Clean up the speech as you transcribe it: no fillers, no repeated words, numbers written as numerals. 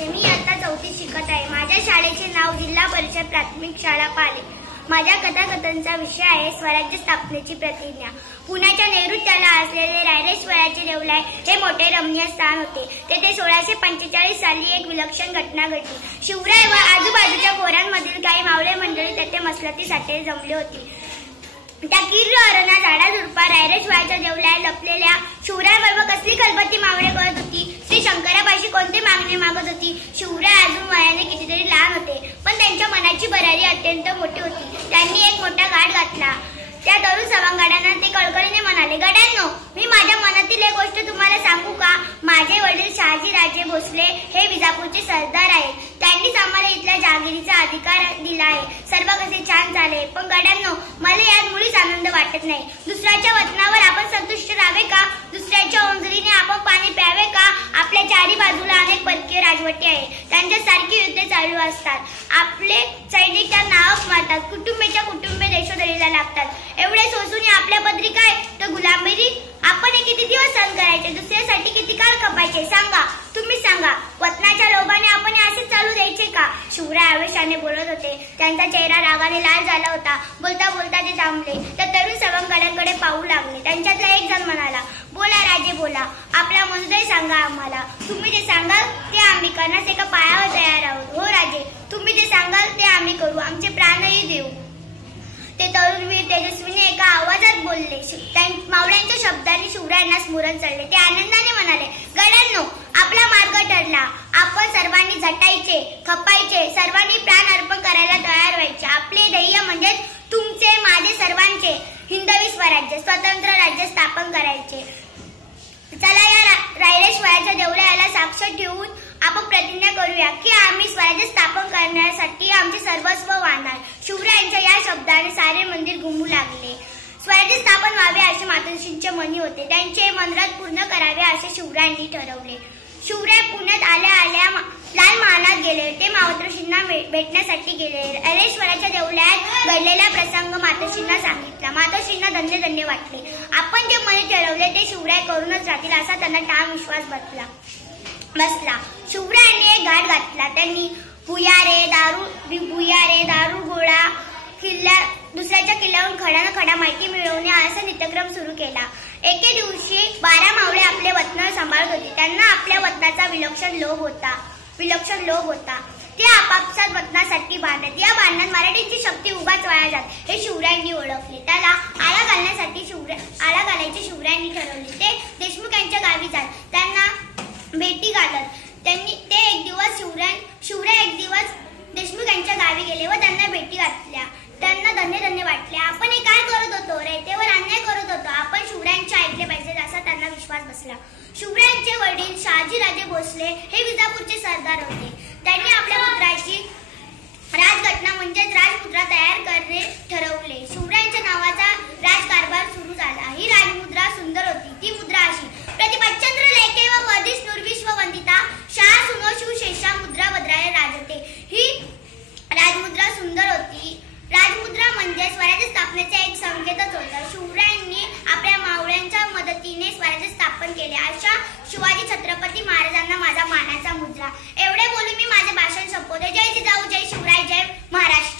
माझे. मी आता 4थीत शिकत आहे. माझ्या शाळेचे नाव जिल्हा परिषद प्राथमिक शाळा पाले. माझ्या कथाकथनचा विषय आहे स्वराज्य स्थापनेची प्रतिज्ञा. पुण्याच्या नैऋत्याला असलेले रायरेश्वराचे देवलाय हे मोठे रमणीय स्थान होते. तेथे 1645 साली एक विलक्षण घटना घडली. शिवराय व आजूबाजूच्या खोऱ्यांमधील काही मावळे मंडळी तेथे मसलतीसाठी जमले होते. त्या किर्र अरणा झाडाझुडपा रायरेश्वराच्या देवलाय लपलेल्या शिवरायाबरोबर कसली खलबत्ती मावळे करत होती. श्री शंकरापाशी कोणते मागणे मागत होती. शिवराय अजून वयाने कितीतरी लहान होते, पण त्यांच्या मनाची भरारी अत्यंत मोठी होती. त्यांनी एक मोठा घाट घातला. त्या तरुण सवंगड्यांना ते कळकळीने म्हणाले, गड्यांनो, मी माझ्या मनातील एक गोष्ट तुम्हाला सांगू का? माझे वडील शहाजीराजे भोसले हे विजापूरचे सरदार आहेत. त्यांनीच आम्हाला इथल्या जागिरीचा अधिकार दिला आहे. सर्व कसे छान झाले, पण गड्यांनो, मला यात मुळीच आनंद वाटत नाही. दुसऱ्याच्या वतनावर आपण संतुष्ट राहावे का? दुसऱ्याच्या ओंजळीने आपण पाणी प्यावे का? आपल्या चारी बाजूला अनेक परकीय राजवटी आहेत. त्यांच्या सारखी युद्धे चालू असतात. आपले सैनिक त्यांना आफ मारतात. कुटुंबाच्या कुटुंबे देशोधडीला लागतात. एवढे सोसून आपल्या पदरी काय तर गुलामगिरी. आपण हे किती दिवस सहन करायचे? दुसऱ्यासाठी किती काळ खपायचे? सांगा, तुम्ही सांगा. वतनाच्या लोभाने आपण असेच चालू द्यायचे का? शिवराय आवेशाने बोलत होते. त्यांचा चेहरा रागाने लाल झाला होता. बोलता बोलता ते थांबले. त्या तरुण सवंगड्यांकडे पाहू लागले. त्यांच्यातला एक जण म्हणाला, बोला राजे, बोला. आपला मनोदय सांगा आम्हाला. तुम्ही जे सांगाल ते आम्ही करण्यास एका पायावर तयार आहोत. हो राजे, तुम्ही जे सांगाल ते आम्ही करू. आमचे प्राणही देऊ. ते तरुणवीर तेजस्वीने एका आवाजात बोलले. मावळ्यांच्या शब्दांनी शिवरायांना स्मरण चढले. ते आनंदाने म्हणाले, गड्यांनो, आपला मार्ग ठरला. आपण सर्वांनी झटायचे, खपायचे, सर्वांनी प्राण अर्पण करायला तयार व्हायचे. आपले ध्येय म्हणजे तुमचे, माझे, सर्वांचे हिंदवी स्वराज्य, स्वतंत्र राज्य स्थापन करायचे. चला, या रायरेश्वराच्या देवळाला साक्ष ठेवून आपण प्रतिज्ञा करूया की आम्ही स्वराज्य स्थापन करण्यासाठी आमचे सर्वस्व वाहणार. शिवरायांच्या या शब्दाने सारे मंदिर घुमू लागले. स्वराज्य स्थापन व्हावे असे मातोश्रींचे मनी होते. त्यांचे मनोरथ पूर्ण करावे असे शिवरायांनी ठरवले. शिवराय पुण्यात आल्या आल्या लाल महालात गेले. ते मातोश्रींना भेटण्यासाठी गेले. रायरेश्वराच्या देवळात घडलेला प्रसंग मातोश्रींना सांगितला. मातोश्रींना धन्य धन्य वाटले. आपण जे मनी ठरवले ते शिवराय करूनच राहतील असा त्यांना ठाम विश्वास बसला. शिवरायांनी एक घाट घातला. त्यांनी भुयारे दारू गोळा दुसऱ्याच्या किल्ल्यावरून खड्यानं खडा माहिती मिळवणे असा नित्यक्रम सुरू केला. एके दिवशी 12 मावळे आपले वतन सांभाळत होते. त्यांना आपल्या वतनाचा विलक्षण लोभ होता. ते आपापसात वतनासाठी भांडत. या भांडणात मराठीची शक्ती उगाच वाया जात हे शिवरायांनी ओळखले. त्याला आळा घालायचे शिवरायांनी ठरवले. ते देशमुख यांच्या गावी जात त्यांना भेटी घालत. शिवराय एक दिवस देशमुख यांच्या गावी गेले व त्यांना भेटी घातल्या. त्यांना धन्य धन्य वाटले. आपण हे काय करत होतो? रयतेवर अन्याय करत होतो. आपण शिवरायांचे ऐकले पाहिजे असा त्यांना विश्वास बसला. शिवरायांचे वडील शहाजीराजे भोसले हे विजापूरचे सरदार होते. त्यांनी आपल्या पुत्राची राजघटना म्हणजेच राजमुद्रा तयार करणे ठरवले. शिवरायांच्या नावाचा राजकारभार सुरू झाला. ही राजमुद्रा सुंदर होती. ती मुद्रा अशी, प्रतिपच्चंद्र लेखे व वधिष्ठ नुर्विश्व वंदिता शाह सुनो शिवशेषा मुद्रा भद्राय राजते. ही राजमुद्रा सुंदर होती. राजमुद्रा म्हणजे स्वराज्य स्थापनेचा एक संकेतच होता. शिवरायांनी आपल्या मावळ्यांच्या मदतीने स्वराज्य स्थापन केले. अशा शिवाजी छत्रपती महाराजांना माझा मानाचा मुद्रा. एवढे बोलून मी माझे भाषण संपवते. जय जिजाऊ, जय शिवराय, जय महाराष्ट्र.